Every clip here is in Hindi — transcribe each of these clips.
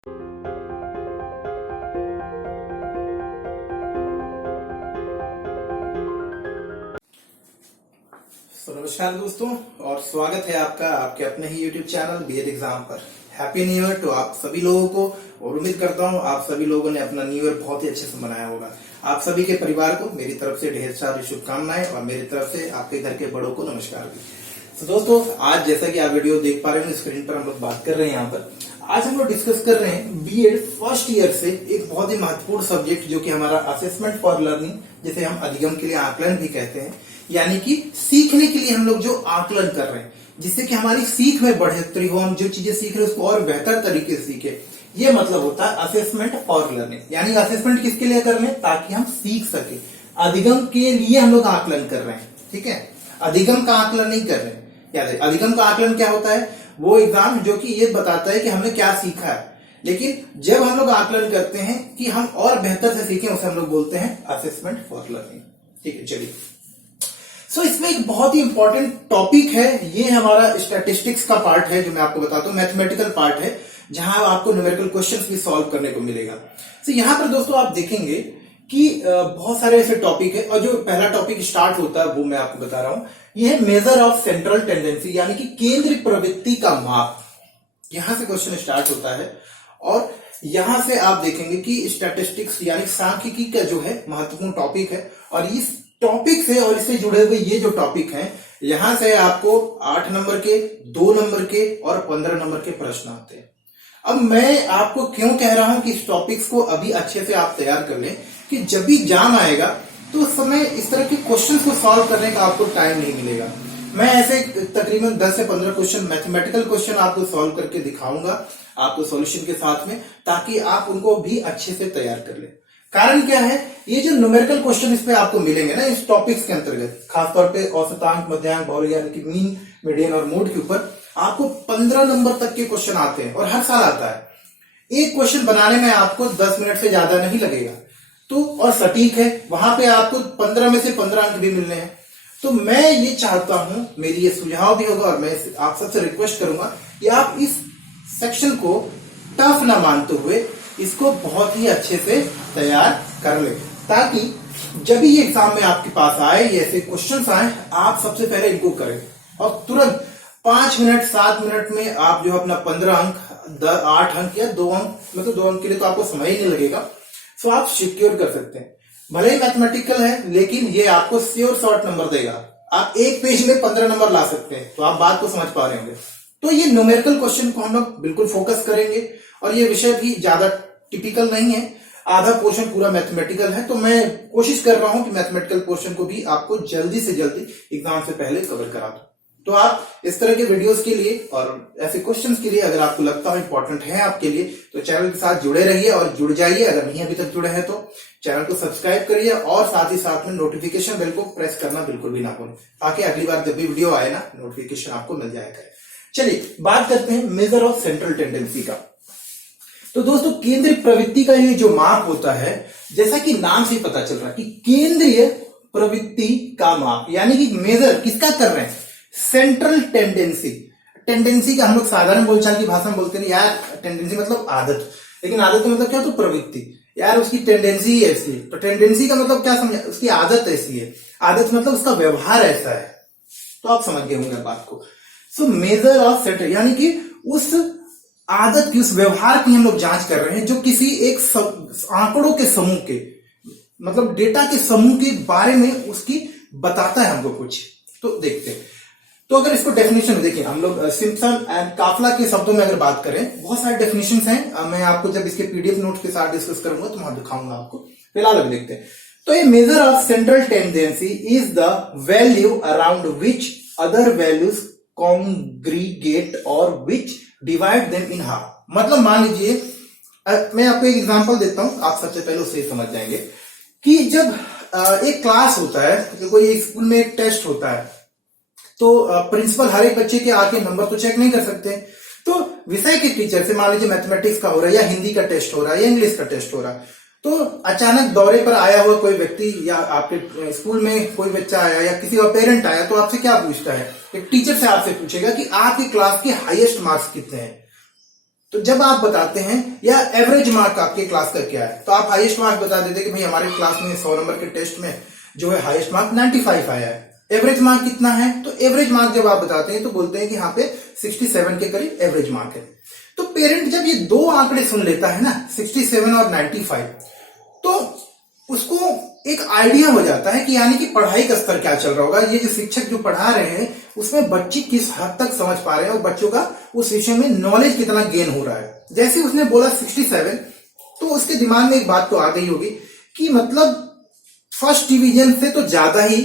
नमस्कार दोस्तों, और स्वागत है आपका आपके अपने ही YouTube चैनल बीएड एग्जाम पर। हैप्पी न्यू ईयर टू आप सभी लोगों को, और उम्मीद करता हूँ आप सभी लोगों ने अपना न्यू ईयर बहुत ही अच्छे से मनाया होगा। आप सभी के परिवार को मेरी तरफ से ढेर सारी शुभकामनाएं, और मेरी तरफ से आपके घर के बड़ों को नमस्कार भी। तो दोस्तों, आज जैसा कि आप वीडियो देख पा रहे हैं स्क्रीन पर, हम लोग बात कर रहे हैं यहाँ पर। आज हम लोग डिस्कस कर रहे हैं बीएड फर्स्ट ईयर से एक बहुत ही महत्वपूर्ण सब्जेक्ट, जो कि हमारा असेसमेंट फॉर लर्निंग, जिसे हम अधिगम के लिए आकलन भी कहते हैं, यानी कि सीखने के लिए हम लोग जो आकलन कर रहे हैं, जिससे कि हमारी सीख में बढ़ोतरी हो, हम जो चीजें सीख रहे हैं उसको और बेहतर तरीके से सीखे। ये मतलब होता है असेसमेंट फॉर लर्निंग। यानी असेसमेंट किसके लिए कर रहे हैं? ताकि हम सीख सके। अधिगम के लिए हम लोग आकलन कर रहे हैं, ठीक है। अधिगम का आकलन नहीं कर रहे हैं। याद है, अधिगम का आकलन क्या होता है? वो एग्जाम जो कि ये बताता है कि हमने क्या सीखा है। लेकिन जब हम लोग आकलन करते हैं कि हम और बेहतर से सीखें, उसे हम लोग बोलते हैं असेसमेंट फॉर लर्निंग, ठीक है। चलिए, सो इसमें एक बहुत ही इंपॉर्टेंट टॉपिक है। ये हमारा स्टैटिस्टिक्स का पार्ट है, जो मैं आपको बताता हूं, मैथमेटिकल पार्ट है, जहां आपको न्यूमेरिकल क्वेश्चंस भी सॉल्व करने को मिलेगा। सो यहां पर दोस्तों आप देखेंगे कि बहुत सारे ऐसे टॉपिक है, और जो पहला टॉपिक स्टार्ट होता है वो मैं आपको बता रहा हूं। यह है मेजर ऑफ सेंट्रल टेंडेंसी, यानी कि केंद्रीय प्रवृत्ति का माप। यहां से क्वेश्चन स्टार्ट होता है, और यहां से आप देखेंगे कि स्टैटिस्टिक्स यानी सांख्यिकी का जो है महत्वपूर्ण टॉपिक है। और इस टॉपिक से और इससे जुड़े हुए ये जो टॉपिक हैं, यहां से आपको 8 नंबर के, 2 नंबर के और 15 नंबर के प्रश्न आते हैं। अब मैं आपको क्यों कह रहा हूं कि इस टॉपिक्स को अभी अच्छे से आप तैयार कर लें, कि जब भी एग्जाम आएगा तो उस समय इस तरह के क्वेश्चन को सॉल्व करने का आपको टाइम नहीं मिलेगा। मैं ऐसे तकरीबन 10 से 15 क्वेश्चन, मैथमेटिकल क्वेश्चन आपको सॉल्व करके दिखाऊंगा, आपको सॉल्यूशन के साथ में, ताकि आप उनको भी अच्छे से तैयार कर लें। कारण क्या है? ये जो न्यूमेरिकल क्वेश्चन इस पे आपको मिलेंगे ना, इस टॉपिक्स के अंतर्गत, खासतौर पे औसतांक, मध्यांक, बहुलक, यानी कि मीन, मीडियन और मोड के ऊपर आपको 15 नंबर तक के क्वेश्चन आते हैं, और हर साल आता है। एक क्वेश्चन बनाने में आपको 10 मिनट से ज्यादा नहीं लगेगा, तो और सटीक है, वहां पे आपको 15 में से 15 अंक भी मिलने हैं। तो मैं ये चाहता हूं, मेरी ये सुझाव भी होगा, और मैं आप सबसे रिक्वेस्ट करूंगा कि आप इस सेक्शन को टफ ना मानते हुए इसको बहुत ही अच्छे से तैयार कर ले, ताकि जब भी ये एग्जाम में आपके पास आए, ये ऐसे क्वेश्चंस आए, आप सबसे पहले इनको करें, और तुरंत 5 मिनट 7 मिनट में आप जो अपना 15 अंक, 8 अंक या 2 अंक, मतलब 2 अंक के लिए तो आपको समय ही नहीं लगेगा, सो आप सिक्योर कर सकते हैं। भले ही मैथमेटिकल है, लेकिन ये आपको श्योर शॉर्ट नंबर देगा। आप एक पेज में 15 नंबर ला सकते हैं, तो आप बात को समझ पा रहे होंगे। तो ये न्यूमेरिकल क्वेश्चन को हम लोग बिल्कुल फोकस करेंगे, और ये विषय भी ज्यादा टिपिकल नहीं है, आधा पोर्शन पूरा मैथमेटिकल है। तो मैं कोशिश कर रहा हूं कि मैथमेटिकल पोर्शन को भी आपको जल्दी से जल्दी एग्जाम से पहले कवर करा दूं। तो आप इस तरह के वीडियोस के लिए और ऐसे क्वेश्चंस के लिए, अगर आपको लगता है इंपॉर्टेंट है आपके लिए, तो चैनल के साथ जुड़े रहिए और जुड़ जाइए। अगर नहीं अभी तक जुड़े हैं तो चैनल को सब्सक्राइब करिए, और साथ ही साथ में नोटिफिकेशन बेल को प्रेस करना बिल्कुल भी ना भूलें, ताकि अगली बार जब भी वीडियो आए ना, नोटिफिकेशन आपको मिल जाया करे। चलिए बात करते हैं मेजर ऑफ सेंट्रल टेंडेंसी का। तो दोस्तों, केंद्रीय प्रवृत्ति का ये जो माप होता है, जैसा कि नाम से पता चल रहा है कि केंद्रीय प्रवृत्ति का माप, यानी कि मेजर किसका कर रहे हैं? Central tendency. टेंडेंसी का हम लोग साधारण बोलचाल की भाषा में बोलते हैं यार, टेंडेंसी मतलब आदत, लेकिन आदत का मतलब क्या? तो प्रवृत्ति। यार उसकी टेंडेंसी ही ऐसी है, तो टेंडेंसी का मतलब क्या समझा? उसकी आदत ऐसी है। आदत मतलब उसका व्यवहार ऐसा है। तो आप समझ गए होंगे बात को। सो मेजर ऑफ सेंट्रल, यानी कि उस आदत की, उस व्यवहार की हम लोग जांच कर रहे हैं, जो किसी एक आंकड़ों के समूह के, मतलब डेटा के समूह के बारे में उसकी बताता है हमको कुछ। तो देखते हैं। तो अगर इसको डेफिनेशन देखें, हम लोग सिम्पसन एंड काफला के शब्दों में अगर बात करें, बहुत सारे डेफिनेशंस हैं। मैं आपको जब इसके पीडीएफ नोट के साथ डिस्कस करूंगा तो वहां दिखाऊंगा आपको। फिलहाल अभी देखते हैं। तो ये major of central tendency is the value around which other values congregate और which divide them in half. मतलब मान लीजिए, मैं आपको एक एग्जांपल देता हूं, आप सबसे पहले उससे समझ जाएंगे कि जब एक क्लास होता है, तो कोई एक स्कूल में एक टेस्ट होता है, तो प्रिंसिपल हर एक बच्चे के आके नंबर तो चेक नहीं कर सकते। तो विषय के टीचर से, मान लीजिए मैथमेटिक्स का हो रहा है, या हिंदी का टेस्ट हो रहा है, या इंग्लिश का टेस्ट हो रहा है, तो अचानक दौरे पर आया हुआ कोई व्यक्ति, या आपके स्कूल में कोई बच्चा आया, या किसी का पेरेंट आया, तो आपसे क्या पूछता है? एक टीचर से आपसे पूछेगा कि आपकी क्लास के हाईएस्ट मार्क्स कितने हैं। तो जब आप बताते हैं या एवरेज मार्क आपके क्लास का क्या है, तो आप हाईएस्ट मार्क बता देते कि भाई हमारे क्लास में 100 नंबर के टेस्ट में जो है हाईएस्ट मार्क 95 आया है। एवरेज मार्क कितना है, तो एवरेज मार्क जब आप बताते हैं तो बोलते हैं कि यहाँ पे 67 के करीब एवरेज मार्क है। तो पेरेंट जब ये दो आंकड़े सुन लेता है ना, 67 और 95, तो उसको एक आइडिया हो जाता है कि यानी कि पढ़ाई का स्तर क्या चल रहा होगा, ये जो शिक्षक जो पढ़ा रहे हैं उसमें बच्चे किस हद तक समझ पा रहे हैं और बच्चों का उस विषय में नॉलेज कितना गेन हो रहा है। जैसे उसने बोला 67, तो उसके दिमाग में एक बात तो आ गई होगी कि मतलब फर्स्ट डिवीजन से तो ज्यादा ही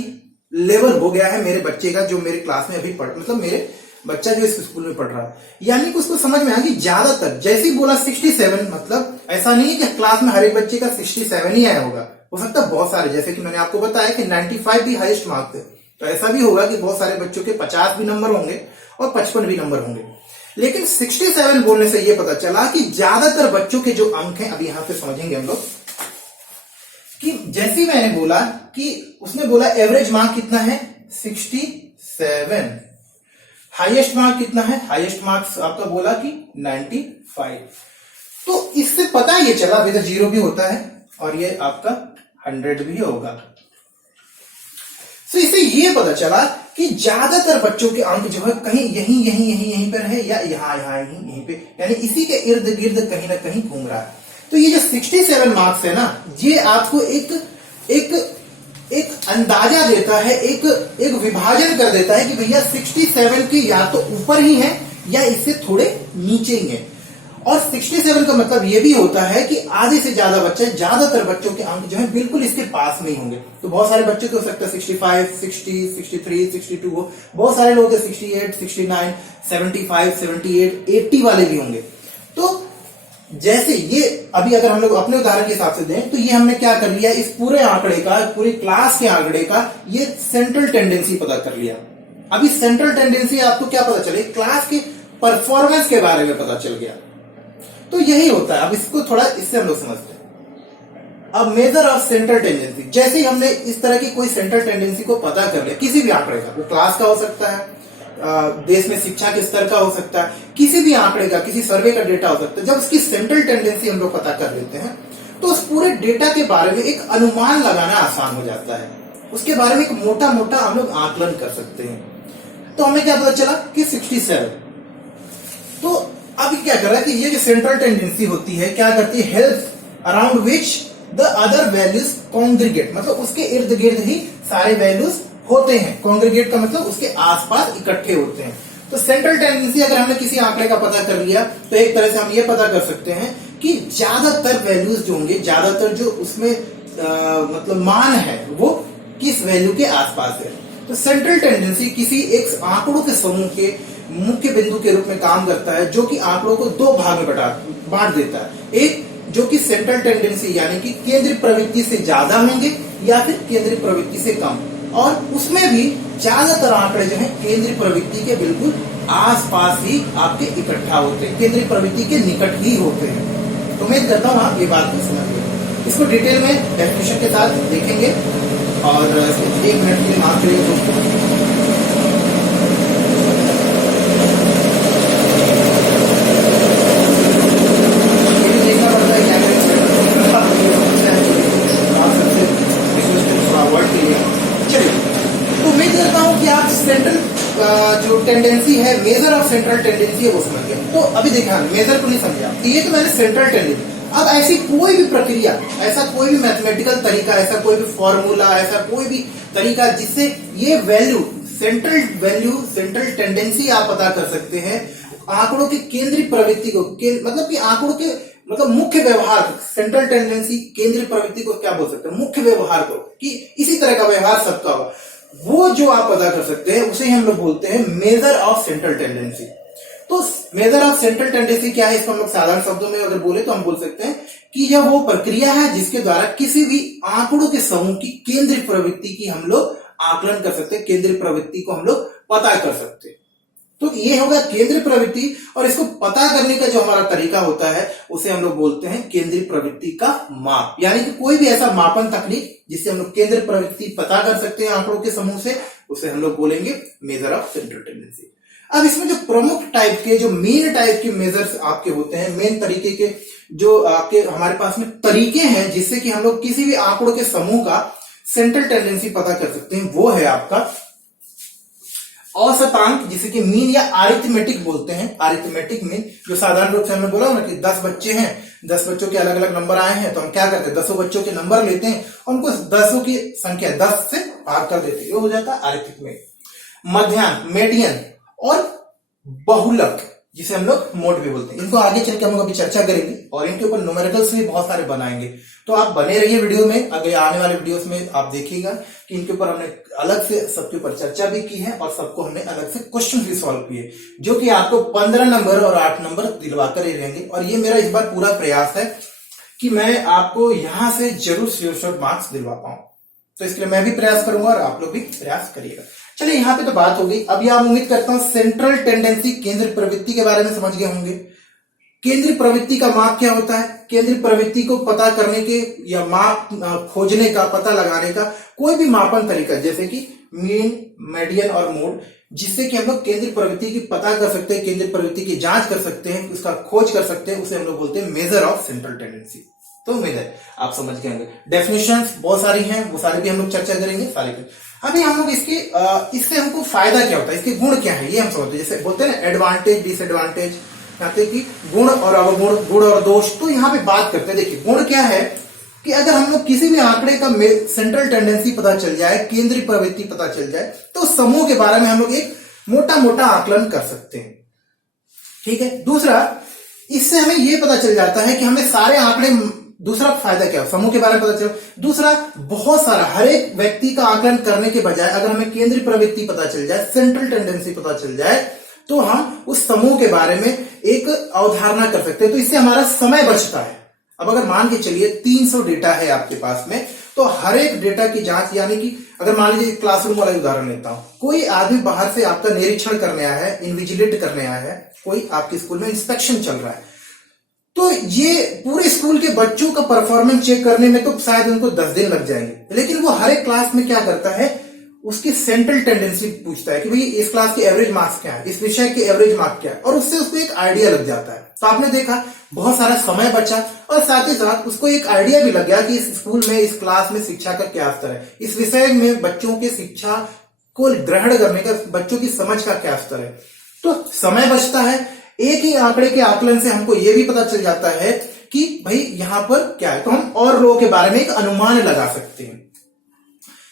लेवल हो गया है मेरे बच्चे का, जो मेरे क्लास में अभी मतलब मेरे बच्चा जो इस स्कूल में पढ़ रहा है। यानी कि उसको समझ में आया कि ज्यादातर, जैसे ही बोला 67, मतलब ऐसा नहीं है कि क्लास में हर एक बच्चे का 67 ही आया होगा, हो सकता है बहुत सारे, जैसे कि मैंने आपको बताया कि 95 भी हाईएस्ट मार्क थे, तो ऐसा भी होगा कि बहुत सारे बच्चों के 50 भी नंबर होंगे और 55 भी नंबर होंगे। लेकिन 67 बोलने से यह पता चला कि ज्यादातर बच्चों के जो अंक हैं, अभी यहां पे समझेंगे हम लोग कि जैसे ही मैंने बोला कि उसने बोला एवरेज मार्क कितना है 67, हाईएस्ट मार्क कितना है, हाईएस्ट मार्क्स आपका बोला कि 95। तो इससे पता ये चला, अभी तो 0 भी होता है और ये आपका 100 भी होगा। तो इससे ये पता चला कि ज्यादातर बच्चों के अंक जो है कहीं यहीं पर है या यहीं पे, यानी इसी के इर्द गिर्द कहीं ना कहीं घूम रहा है। तो ये जो 67 मार्क्स है ना, ये आपको एक अंदाजा देता है, एक विभाजन कर देता है कि भैया 67 की या तो ऊपर ही है या इससे थोड़े नीचे ही है। और 67 का मतलब ये भी होता है कि आधे से ज्यादा बच्चे, ज्यादातर बच्चों के अंक जो है बिल्कुल इसके पास में ही होंगे। तो बहुत सारे बच्चे को हो सकता है 65, 60, 63, 62 हो, बहुत सारे लोग 68, 69, 75, 78, 80 वाले भी होंगे। तो जैसे ये अभी अगर हम लोग अपने उदाहरण के हिसाब से दें, तो ये हमने क्या कर लिया, इस पूरे आंकड़े का, पूरी क्लास के आंकड़े का ये सेंट्रल टेंडेंसी पता कर लिया। अभी सेंट्रल टेंडेंसी आपको क्या पता चले, क्लास के परफॉर्मेंस के बारे में पता चल गया। तो यही होता है। अब इसको थोड़ा इससे हम लोग समझते हैं। अब मेजर ऑफ सेंट्रल टेंडेंसी, जैसे ही हमने इस तरह की कोई सेंट्रल टेंडेंसी को पता कर लिया, किसी भी आंकड़े का, वो क्लास का हो सकता है, देश में शिक्षा के स्तर का हो सकता है, किसी भी आंकड़े का, किसी सर्वे का डेटा हो सकता है। जब उसकी सेंट्रल टेंडेंसी हम लोग पता कर लेते हैं तो उस पूरे डेटा के बारे में एक अनुमान लगाना आसान हो जाता है, उसके बारे में एक मोटा मोटा हम लोग आकलन कर सकते हैं। तो हमें क्या पता चला कि 67। तो अब क्या कर रहा है कि ये जो सेंट्रल टेंडेंसी होती है क्या करती है, help around which the other values congregate, मतलब उसके इर्द गिर्द ही सारे वैल्यूज होते हैं। कॉन्ग्रीगेट का मतलब उसके आसपास इकट्ठे होते हैं। तो सेंट्रल टेंडेंसी अगर हमने किसी आंकड़े का पता कर लिया तो एक तरह से हम ये पता कर सकते हैं कि ज्यादातर वैल्यूज जो होंगे, ज्यादातर जो उसमें मतलब मान है वो किस वैल्यू के आसपास है। तो सेंट्रल टेंडेंसी किसी एक आंकड़ों के समूह के मुख्य बिंदु के रूप में काम करता है, जो कि आंकड़ों को दो भाग में बांट देता है। एक जो कि सेंट्रल टेंडेंसी यानी कि केंद्रीय प्रवृत्ति से ज्यादा होंगे या फिर केंद्रीय प्रवृत्ति से कम, और उसमें भी ज्यादातर आंकड़े जो है केंद्रीय प्रवृत्ति के बिल्कुल आसपास ही आपके इकट्ठा होते हैं, केंद्रीय प्रवृत्ति के निकट ही होते हैं। तो उम्मीद करता हूँ आप ये बात को समझ गए। इसको डिटेल में डेफिनेशन के साथ देखेंगे और 1 मिनट के लिए माफ करिए दोस्तों। सेंट्रल जो टेंडेंसी है, मेजर ऑफ सेंट्रल टेंडेंसी है वो समझ गया। तो अभी देखा मेजर को नहीं समझा, तो ये तो मैंने सेंट्रल टेंडेंसी। अब ऐसी कोई भी प्रक्रिया, ऐसा कोई भी मैथमेटिकल तरीका, ऐसा कोई भी फॉर्मूला, ऐसा कोई भी तरीका जिससे ये वैल्यू, सेंट्रल टेंडेंसी आप पता कर सकते हैं आंकड़ों की केंद्रीय प्रवृत्ति को, मतलब कि आंकड़ों के मतलब मुख्य व्यवहार, सेंट्रल टेंडेंसी केंद्रीय प्रवृत्ति को क्या बोल सकते हैं, मुख्य व्यवहार को, कि इसी तरह का व्यवहार सबका होगा, वो जो आप पता कर सकते हैं उसे हम लोग बोलते हैं मेजर ऑफ सेंट्रल टेंडेंसी। तो मेजर ऑफ सेंट्रल टेंडेंसी क्या है, इसको हम लोग साधारण शब्दों में अगर बोले तो हम बोल सकते हैं कि यह वो प्रक्रिया है जिसके द्वारा किसी भी आंकड़ों के समूह की केंद्रीय प्रवृत्ति की हम लोग आकलन कर सकते हैं, केंद्रीय प्रवृत्ति को हम लोग पता कर सकते हैं। तो ये होगा केंद्रीय प्रवृत्ति, और इसको पता करने का जो हमारा तरीका होता है उसे हम लोग बोलते हैं केंद्रीय प्रवृत्ति का माप। यानी कि कोई भी ऐसा मापन तकनीक जिससे हम लोग केंद्रीय प्रवृत्ति पता कर सकते हैं आंकड़ों के समूह से, उसे हम लोग बोलेंगे मेजर ऑफ सेंट्रल टेंडेंसी। अब इसमें जो प्रमुख टाइप के, जो मेन टाइप के मेजर्स आपके होते हैं, मेन तरीके के जो आपके हमारे पास में तरीके हैं जिससे कि हम लोग किसी भी आंकड़ों के समूह का सेंट्रल टेंडेंसी पता कर सकते हैं, वो है आपका औसतांक, जिसे कि मीन या अरिथमेटिक बोलते हैं। अरिथमेटिक मीन, जो साधारण रूप से हमने बोला ना कि 10 बच्चे हैं, 10 बच्चों के अलग अलग नंबर आए हैं, तो हम क्या करते हैं, 10 बच्चों के नंबर लेते हैं और उनको 10 की संख्या 10 से भाग कर देते हैं, ये हो जाता है अरिथमेटिक। मध्याह्न, मीडियन और बहुलक, जिसे हम लोग मोड भी बोलते हैं, इनको आगे चल के हम लोग अभी चर्चा करेंगे और इनके ऊपर न्यूमेरिकल्स भी बहुत सारे बनाएंगे। तो आप बने रहिए वीडियो में, अगर आने वाले वीडियोस में आप देखिएगा कि इनके ऊपर हमने अलग से सबके ऊपर चर्चा भी की है और सबको हमने अलग से क्वेश्चन भी सॉल्व किए, जो कि आपको 15 नंबर और 8 नंबर दिलवा कर ही रहेंगे। और ये मेरा इस बार पूरा प्रयास है कि मैं आपको यहां से जरूर श्योर मार्क्स दिलवा पाऊं, तो इसके लिए मैं भी प्रयास करूंगा और आप लोग भी प्रयास करिएगा। चलिए, यहां पे तो बात हो गई। अभी आप उम्मीद करता हूं सेंट्रल टेंडेंसी, केंद्रीय प्रवृत्ति के बारे में समझ गए होंगे। केंद्रीय प्रवृत्ति का माप क्या होता है? केंद्रीय प्रवृत्ति को पता करने के या माप खोजने का, पता लगाने का कोई भी मापन तरीका, जैसे कि मीन, मीडियन और मोड, जिससे कि हम लोग केंद्रीय प्रवृत्ति की पता कर सकते हैं, केंद्रीय प्रवृत्ति की जांच कर सकते हैं, उसका खोज कर सकते हैं, उसे हम लोग बोलते हैं मेजर ऑफ सेंट्रल टेंडेंसी। तो उम्मीद है आप समझ गए होंगे। डेफिनेशंस बहुत सारी हैं, वो सारी भी हम लोग चर्चा करेंगे सारे। अभी हम लोग इससे हमको फायदा क्या होता है, इसके गुण क्या है, ये हम समझते हैं। जैसे बोलते हैं ना एडवांटेज, डिसएडवांटेज, कहते हैं कि गुण और अवगुण, गुण और दोष। तो यहाँ पे बात करते हैं। देखिए, गुण क्या है कि अगर हम लोग किसी भी आंकड़े का सेंट्रल टेंडेंसी पता चल जाए, केंद्रीय प्रवृत्ति पता चल जाए, तो समूह के बारे में हम लोग एक मोटा मोटा आकलन कर सकते हैं। ठीक है। दूसरा, इससे हमें यह पता चल जाता है कि हमें सारे आंकड़े, दूसरा फायदा क्या, समूह के बारे में पता चल। दूसरा, बहुत सारा हर एक व्यक्ति का आकलन करने के बजाय अगर हमें केंद्रीय प्रवृत्ति पता चल जाए, सेंट्रल टेंडेंसी पता चल जाए, तो हम उस समूह के बारे में एक अवधारणा कर सकते हैं। तो इससे हमारा समय बचता है। अब अगर मान के चलिए 300 डेटा है आपके पास में, तो हर एक डेटा की जांच, यानी कि अगर मान लीजिए क्लासरूम वाला उदाहरण लेता हूं, कोई आदमी बाहर से आपका निरीक्षण करने आया है, इन्विजिलेट करने आया है, कोई आपके स्कूल में इंस्पेक्शन चल रहा है, तो ये पूरे स्कूल के बच्चों का परफॉर्मेंस चेक करने में तो शायद उनको 10 दिन लग जाएंगे, लेकिन वो हर एक क्लास में क्या करता है, उसकी सेंट्रल टेंडेंसी पूछता है कि भाई इस क्लास के एवरेज मार्क्स क्या है, इस विषय के एवरेज मार्क्स क्या है, और उससे उसको एक आइडिया लग जाता है। तो आपने देखा बहुत सारा समय बचा और साथ ही साथ उसको एक आइडिया भी लग गया कि इस स्कूल में, इस क्लास में शिक्षा का क्या स्तर है, इस विषय में बच्चों के शिक्षा को ग्रहण करने का, बच्चों की समझ का क्या स्तर है। तो समय बचता है। एक ही आंकड़े के आकलन से हमको यह भी पता चल जाता है कि भाई यहां पर क्या है, तो हम और लोगों के बारे में एक अनुमान लगा सकते हैं।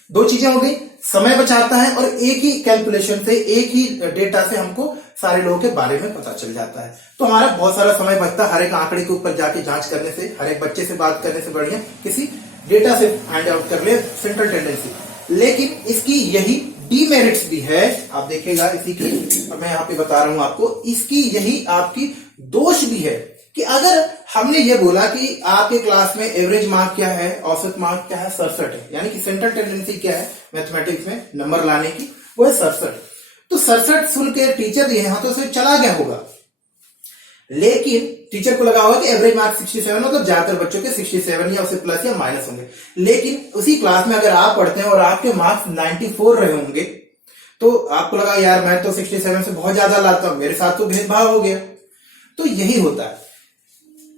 दो चीजें हो गई, समय बचाता है और एक ही कैलकुलेशन से, एक ही डेटा से हमको सारे लोगों के बारे में पता चल जाता है। तो हमारा बहुत सारा समय बचता है हर एक आंकड़े के ऊपर जाके जांच करने से, हर एक बच्चे से बात करने से बढ़िया किसी डेटा से फाइंड आउट कर ले सेंट्रल टेंडेंसी। लेकिन इसकी यही डीमेरिट्स भी है, आप देखिएगा इसी की, मैं यहां पे बता रहा हूं आपको, इसकी यही आपकी दोष भी है कि अगर हमने ये बोला कि आपके क्लास में एवरेज मार्क क्या है, औसत मार्क क्या है, 67 है, यानी कि सेंट्रल टेंडेंसी क्या है मैथमेटिक्स में नंबर लाने की, वो है 67। तो 67 सुन के टीचर ये हाथों से चला गया होगा, लेकिन टीचर को लगा होगा कि एवरेज मार्क 67, मतलब ज्यादातर बच्चों के 67 या उससे प्लस या माइनस होंगे। लेकिन उसी क्लास में अगर आप पढ़ते हैं और आपके मार्क्स 94 रहे होंगे, तो आपको लगा यार मैं तो 67 से बहुत ज्यादा लाता हूं, मेरे साथ तो भेदभाव हो गया। तो यही होता है,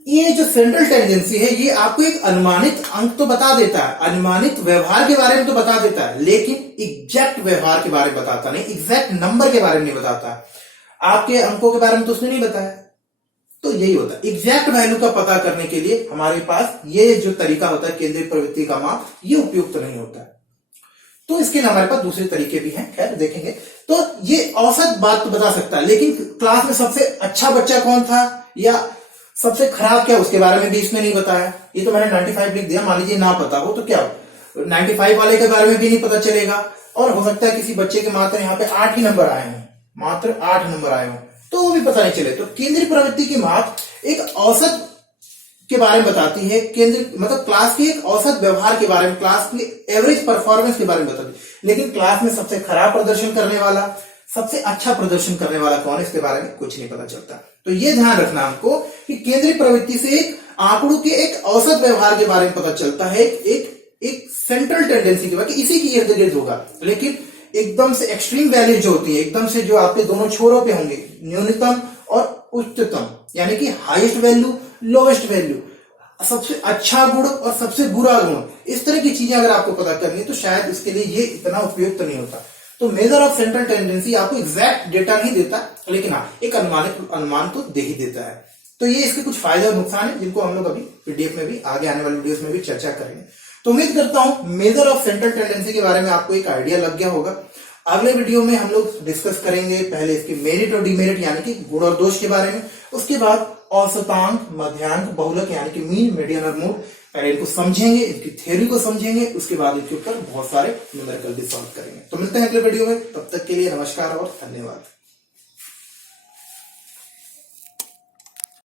ये जो सेंट्रल टेंडेंसी है, ये आपको एक अनुमानित अंक तो बता देता है, अनुमानित व्यवहार के बारे में तो बता देता है, लेकिन एग्जैक्ट व्यवहार के बारे में बताता नहीं, एग्जैक्ट नंबर के बारे में नहीं बताता, आपके अंकों के बारे में तो उसने नहीं बताया। तो यही होता है, एग्जैक्ट वैल्यू का पता करने के लिए हमारे पास ये जो तरीका होता है केंद्रीय प्रवृत्ति का माप, ये उपयुक्त नहीं होता है। तो इसके लिए हमारे पास दूसरे तरीके भी हैं, खैर देखेंगे। तो ये औसत बात तो बता सकता है, लेकिन क्लास में सबसे अच्छा बच्चा कौन था या सबसे खराब क्या, उसके बारे में भी इसमें नहीं बताया। ये तो मैंने 95 लिख दिया, मान लीजिए ना पता हो तो क्या हो, 95 वाले के बारे में भी नहीं पता चलेगा, और हो सकता है किसी बच्चे के मात्र यहाँ पे 8 ही नंबर आए हों, मात्र 8 नंबर आए हों, तो वो भी पता नहीं चले। तो केंद्रीय प्रवृत्ति की माप एक औसत के बारे में बताती है, केंद्र मतलब क्लास के एक औसत व्यवहार के बारे में, क्लास की एवरेज परफॉर्मेंस के बारे में बताती है। लेकिन क्लास में सबसे खराब प्रदर्शन करने वाला, सबसे अच्छा प्रदर्शन करने वाला कौन है, इसके बारे में कुछ नहीं पता चलता। तो ये ध्यान रखना हमको कि केंद्रीय प्रवृत्ति से एक आंकड़ों के एक औसत व्यवहार के बारे में पता चलता है, एक सेंट्रल टेंडेंसी के बारे में, इसी की इर्द गिर्द होगा। लेकिन एकदम से एक्सट्रीम वैल्यू जो होती है, एकदम से जो आपके दोनों छोरों पे होंगे, न्यूनतम और उच्चतम, यानी कि हाईएस्ट वैल्यू, लोवेस्ट वैल्यू, सबसे अच्छा गुण और सबसे बुरा गुण, इस तरह की चीजें अगर आपको पता करनी है तो शायद इसके लिए ये इतना उपयुक्त नहीं होता। तो मेजर ऑफ सेंट्रल टेंडेंसी आपको एग्जैक्ट डेटा नहीं देता, लेकिन हाँ एक अनुमान तो दे ही देता है। तो ये इसके कुछ फायदे और नुकसान है जिनको हम लोग अभी पीडीएफ में भी, आगे आने वाले वीडियोस में भी चर्चा करेंगे। तो उम्मीद करता हूं मेजर ऑफ सेंट्रल टेंडेंसी के बारे में आपको एक आइडिया लग गया होगा। अगले वीडियो में हम लोग डिस्कस करेंगे पहले इसके मेरिट और डिमेरिट यानी कि गुण और दोष के बारे में, उसके बाद औसतांक, मध्यांक, बहुलक यानी कि मीन, मीडियन और मोड। पहले इनको समझेंगे, इनकी थ्योरी को समझेंगे, उसके बाद इनके ऊपर बहुत सारे न्यूमेरिकल भी सॉल्व करेंगे। तो मिलते हैं अगले वीडियो में, तब तक के लिए नमस्कार और धन्यवाद।